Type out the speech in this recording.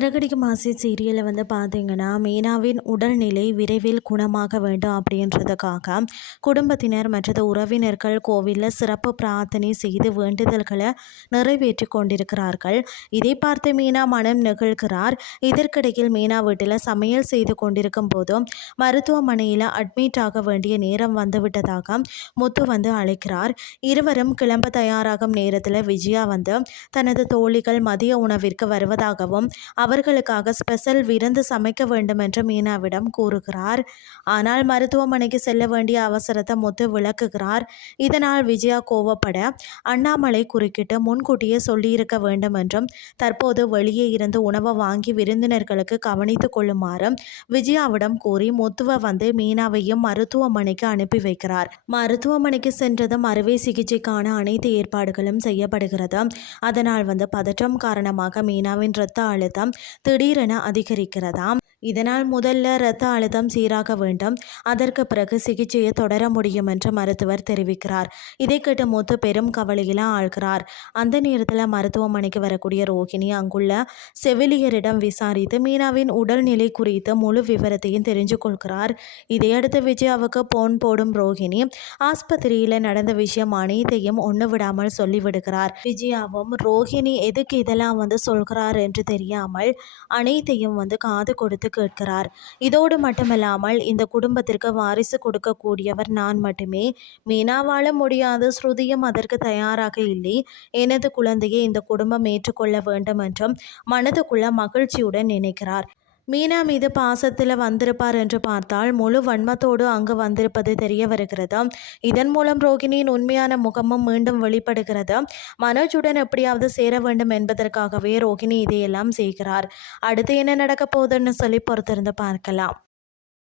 சிறகடிக்கும் ஆசை சீரியலில் பார்த்தீங்கன்னா மீனாவின் உடல்நிலை விரைவில் குணமாக வேண்டும் அப்படின்றதுக்காக குடும்பத்தினர் மற்றது உறவினர்கள் கோவிலில் சிறப்பு பிரார்த்தனை செய்து வேண்டுதல்களை நிறைவேற்றி கொண்டிருக்கிறார்கள். இதை பார்த்து மீனா மனம் நெகிழ்கிறார். இதற்கிடையில் மீனா வீட்டில் சமையல் செய்து கொண்டிருக்கும் போதும் மருத்துவமனையில் அட்மிட் ஆக வேண்டிய நேரம் வந்துவிட்டதாக முத்து அழைக்கிறார். இருவரும் கிளம்ப தயாராகும் நேரத்தில் விஜயா தனது தோழிகள் மதிய உணவிற்கு வருவதாகவும் அவர்களுக்காக ஸ்பெஷல் விருந்து சமைக்க வேண்டும் என்று மீனாவிடம் கூறுகிறார். ஆனால் மருத்துவமனைக்கு செல்ல வேண்டிய அவசரத்தை முத்து விளக்குகிறார். இதனால் விஜயா கோவப்பட அண்ணாமலை குறுக்கிட்டு முன்கூட்டியே சொல்லியிருக்க வேண்டும் என்றும் தற்போது வெளியே இருந்து உணவை வாங்கி விருந்தினர்களுக்கு கவனித்துக் கொள்ளுமாறு விஜயாவிடம் கூறி முத்துவை மீனாவையும் மருத்துவமனைக்கு அனுப்பி வைக்கிறார். மருத்துவமனைக்கு சென்றதும் அறுவை சிகிச்சைக்கான அனைத்து ஏற்பாடுகளும் செய்யப்படுகிறது. அதனால் பதற்றம் காரணமாக மீனாவின் இரத்த அழுத்தம் திடீரென அதிகரிக்கிறதாம். இதனால் முதல்ல இரத்த அழுத்தம் சீராக வேண்டும், அதற்கு பிறகு சிகிச்சையை தொடர முடியும் என்று மருத்துவர் தெரிவிக்கிறார். இதை கேட்டு முத்து பெரும் கவலையில் ஆழ்கிறார். அந்த நேரத்தில் மருத்துவமனைக்கு வரக்கூடிய ரோஹிணி அங்குள்ள செவிலியரிடம் விசாரித்து மீனாவின் உடல்நிலை குறித்து முழு விவரத்தையும் தெரிஞ்சு கொள்கிறார். இதையடுத்து விஜயாவுக்கு போன் போடும் ரோஹிணி ஆஸ்பத்திரியில் நடந்த விஷயம் அனைத்தையும் ஒன்று விடாமல் சொல்லிவிடுகிறார். விஜயாவும் ரோஹிணி எதுக்கு இதெல்லாம் சொல்கிறார் என்று தெரியாமல் அனைத்தையும் காது கொடுத்து கேட்கிறார். இதோடு மட்டுமல்லாமல் இந்த குடும்பத்திற்கு வாரிசு கொடுக்கக்கூடியவர் நான் மட்டுமே, மீனா வாழ முடியாது, ஸ்ருதியும் அதற்கு தயாராக இல்லை, எனது குழந்தையை இந்த குடும்பம் ஏற்றுக்கொள்ள வேண்டும் என்றும் மனதுக்குள்ள மகிழ்ச்சியுடன் நினைக்கிறார். மீனா மீது பாசத்தில் வந்திருப்பார் என்று பார்த்தால் முழு வன்மத்தோடு அங்கு வந்திருப்பது தெரிய வருகிறது. இதன் மூலம் ரோகிணியின் உண்மையான முகமும் மீண்டும் வெளிப்படுகிறது. மனோஜுடன் எப்படியாவது சேர வேண்டும் என்பதற்காகவே ரோகிணி இதையெல்லாம் செய்கிறார். அடுத்து என்ன நடக்க போகுதுன்னு சொல்லி பொறுத்திருந்து பார்க்கலாம்.